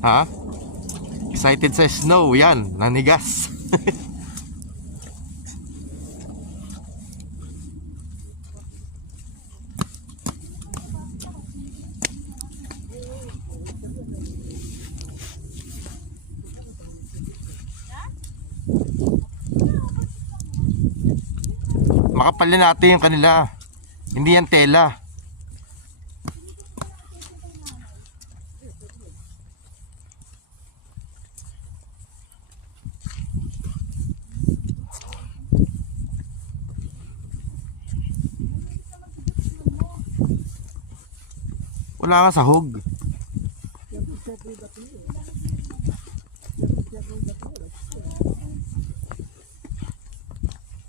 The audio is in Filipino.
Ha? Excited sa snow. Yan, nanigas. Makapalin natin yung kanila. Hindi yan tela. Wala nga sahog.